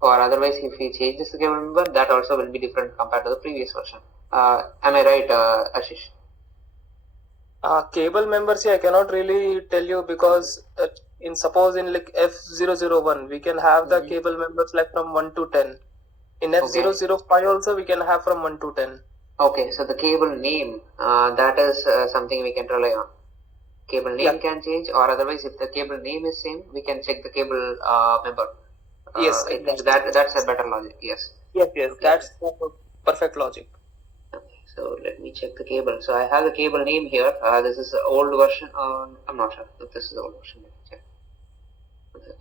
or otherwise if he changes the cable member, that also will be different compared to the previous version. Am I right, Ashish? Cable members, I cannot really tell you because suppose in like F001 we can have the cable members like from 1 to 10. In F005 also we can have from 1 to 10. Okay, so the cable name, that is something we can rely on. Cable name can change, or otherwise if the cable name is same, we can check the cable member. Yes, I think that's a better logic. Yes. Yes, Okay. that's perfect logic. Okay, so let me check the cable. So I have the cable name here. This is the old version. I'm not sure if this is the old version. Let me check.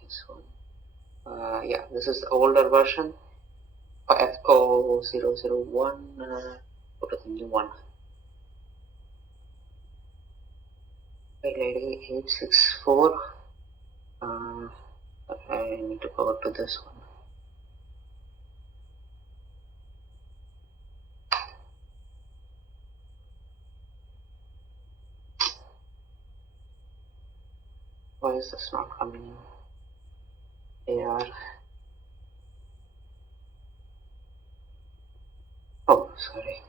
This one. Yeah, this is the older version. FO001. Go to the new one. 864. I need to go to this one. Why is this not coming? AR. Oh, sorry.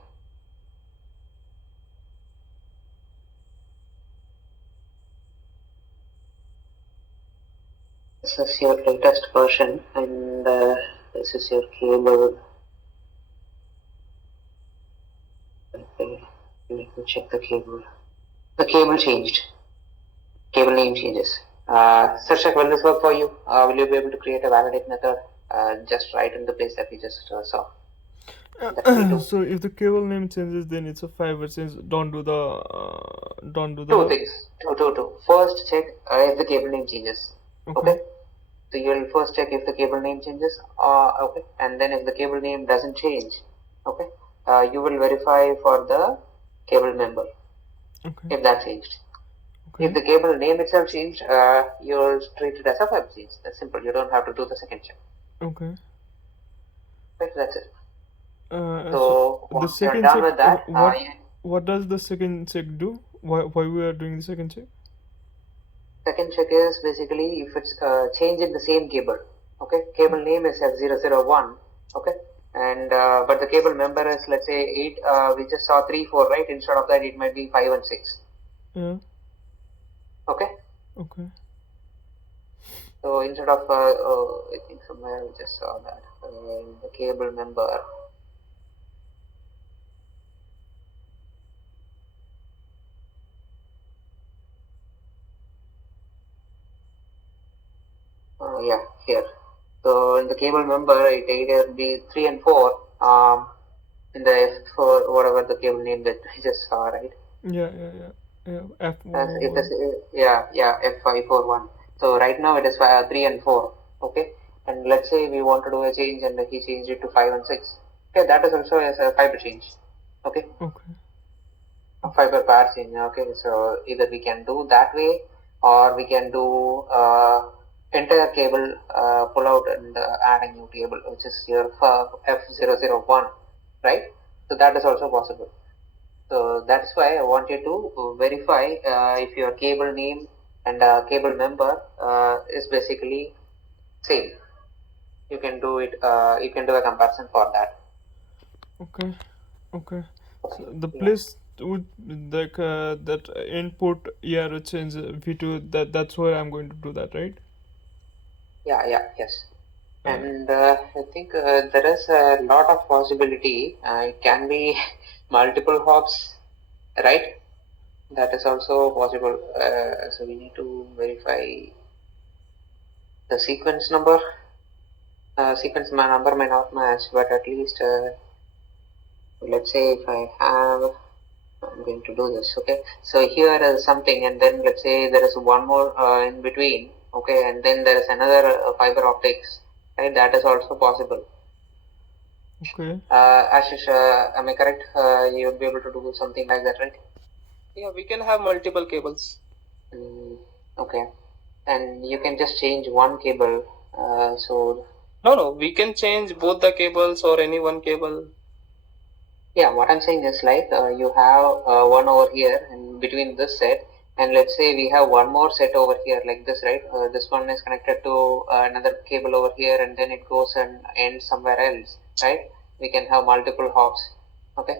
This is your latest version, and this is your cable. Okay, let me check the cable. The cable changed. Cable name changes. Sarshak, will this work for you? Will you be able to create a validate method just right in the place that we just saw? So if the cable name changes, then it's a fiber change. Don't do the Two things. Two. First, check if the cable name changes. Okay. So you will first check if the cable name changes. Okay. And then if the cable name doesn't change, okay, you will verify for the cable member. Okay. If that changed. Okay. If the cable name itself changed, you'll treat it as a fiber change. That's simple. You don't have to do the second check. Okay. Right, that's it. So the second done check, with that, what does the second check do? Why we are doing the second check? Second check is basically if it's change in the same cable. Okay, cable name is F001. Okay, and but the cable member is, let's say, 8. We just saw 3, 4, right? Instead of that, it might be 5 and 6. Yeah. Okay. Okay. So instead of I think somewhere we just saw that the cable member. Yeah, here. So in the cable member, it either be 3 and 4. In the F4, whatever the cable name that we just saw, right? Yeah. F1. Yeah, F541. So right now it is 3 and 4. Okay, and let's say we want to do a change and he changed it to 5 and 6. Okay, that is also a fiber change. Okay. A fiber pair change. Okay, so either we can do that way, or we can do entire cable pull out and add a new cable, which is your F001, right? So that is also possible. So that's why I want you to verify if your cable name and cable member is basically same. You can do it. You can do a comparison for that. Okay. So the place with like that input ER change V2, that's where I'm going to do that, right? Yes. And I think there is a lot of possibility. It can be multiple hops, right? That is also possible. So we need to verify the sequence number. Sequence number may not match, but at least let's say if I have, I'm going to do this. Okay, so here is something, and then let's say there is one more in between. Okay, and then there is another fiber optics. Right, that is also possible. Okay. Ashish, am I correct? You'll be able to do something like that, right? Yeah, we can have multiple cables. Okay, and you can just change one cable. So no, we can change both the cables or any one cable. Yeah, what I'm saying is like you have one over here in between this set, and let's say we have one more set over here like this, right? This one is connected to another cable over here, and then it goes and ends somewhere else, right? We can have multiple hops. Okay.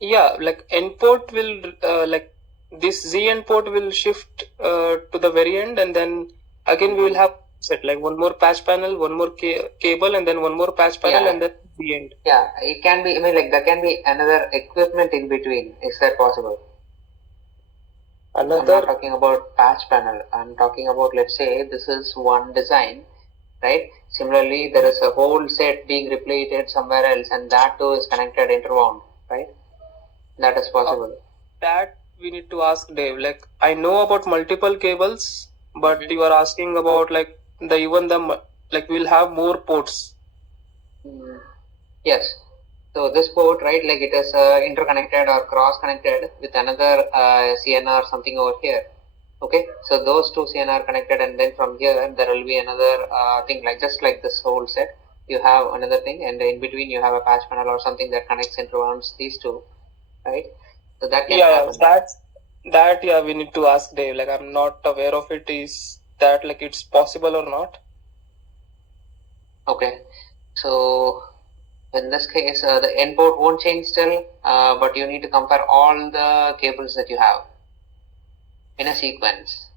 Yeah, like end port will like this Z end port will shift to the very end, and then again we will have set like one more patch panel, one more cable, and then one more patch panel, Yeah. and then the end. Yeah, it can be. I mean, like there can be another equipment in between. Is that possible? I'm not Another talking about patch panel. I'm talking about, let's say this is one design, right? Similarly, there is a whole set being replicated somewhere else, and that too is connected interwound, right? That is possible. that we need to ask Dave. Like I know about multiple cables, but you are asking about like like we'll have more ports. Mm, yes. So this port, right, like it is interconnected or cross-connected with another CNR something over here. Okay, so those two CNR connected, and then from here there will be another thing like just like this whole set. You have another thing, and in between you have a patch panel or something that connects into these two, right? So that can happen. Yeah, we need to ask Dave. Like I'm not aware of it. Is that like it's possible or not? Okay, so in this case, the end port won't change still, but you need to compare all the cables that you have in a sequence.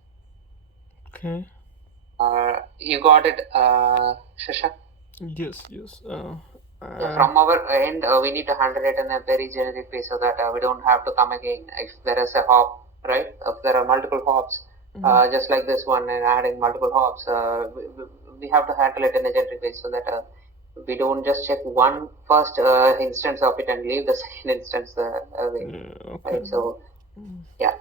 Okay. You got it, Shasha? Yes, yes. From our end, we need to handle it in a very generic way so that we don't have to come again if there is a hop, right? If there are multiple hops, just like this one, and adding multiple hops, we have to handle it in a generic way so that we don't just check one first instance of it and leave the second instance away. Yeah, okay. Right? So, yeah.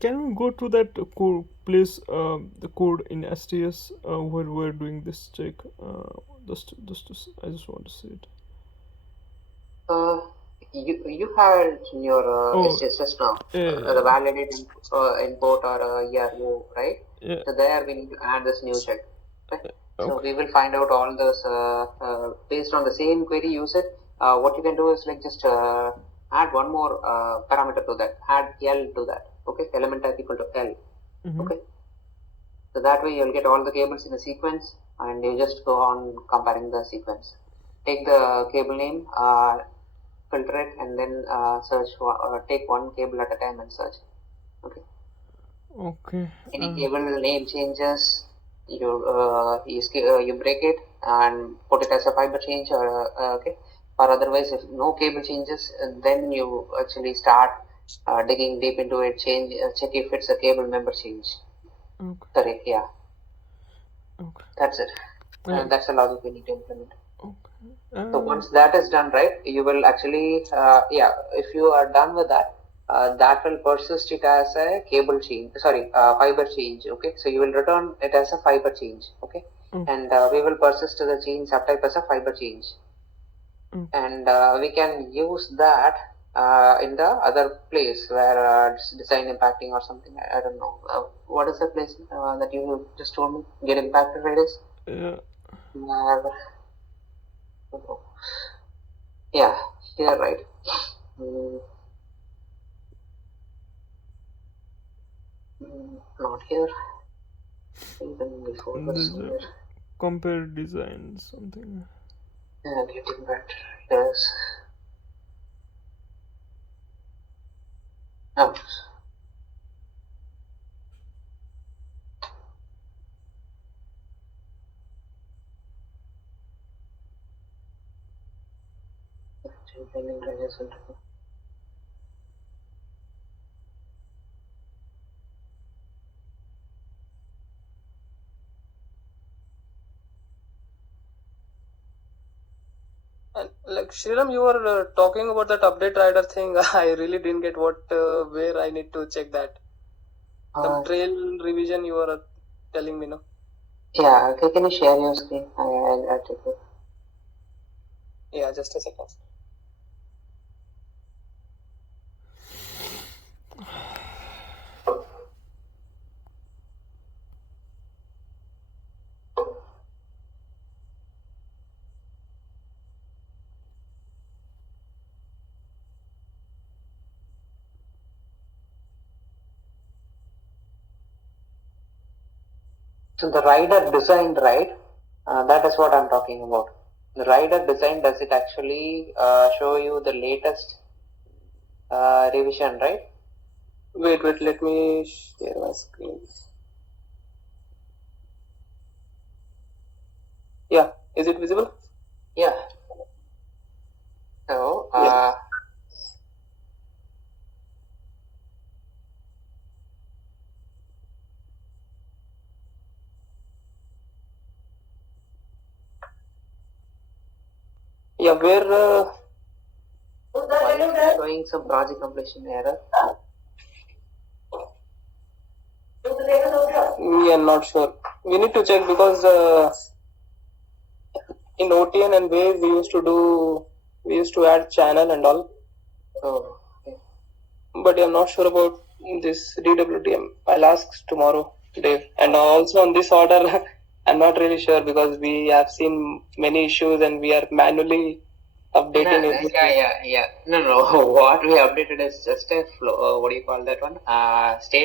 Can we go to that code, place the code in STS where we're doing this check? I just want to see it. You have it in your STS just now, the validated import or ERO, right? Yeah. So there we need to add this new check. Okay? So Okay. we will find out all this based on the same query user. What you can do is like just add one more parameter to that. Add L to that. Okay, element type equal to L. Okay. So that way you'll get all the cables in a sequence, and you just go on comparing the sequence. Take the cable name, filter it, and then search for, take one cable at a time and search. Okay. Okay. Any cable name changes, you break it and put it as a fiber change, or okay. Or otherwise, if no cable changes, then you actually start digging deep into it. Check if it's a cable member change. Okay. Sorry, yeah. Okay. That's it. That's the logic we need to implement. Okay. So once that is done, right, you will actually, if you are done with that, that will persist it as a cable change, fiber change. Okay, so you will return it as a fiber change. Okay, and we will persist the change subtype as a fiber change, and we can use that in the other place where design impacting or something. I don't know. What is the place that you just told me get impacted by this? Yeah, here, right. Not here. Even before was somewhere. Compare design something. Yeah, getting better. Yes. Oh. And like Shriram, you were talking about that update rider thing. I really didn't get where I need to check that. Some trail revision you were telling me, no? Yeah, okay, can you share your screen? I'll take it. Yeah, just a second. So the rider designed, right? That is what I'm talking about. The rider design, does it actually show you the latest revision, right? Wait, let me share my screen. Yeah, is it visible? Yeah. So, Yeah. Yeah, where why is it showing some project completion error? I'm not sure. We need to check because in OTN and Wave we used to add channel and all. Oh, okay. But I'm not sure about this DWDM. I'll ask tomorrow, Dave. And also on this order, I'm not really sure because we have seen many issues and we are manually updating it. Yeah. No. What we updated is just a flow. What do you call that one? State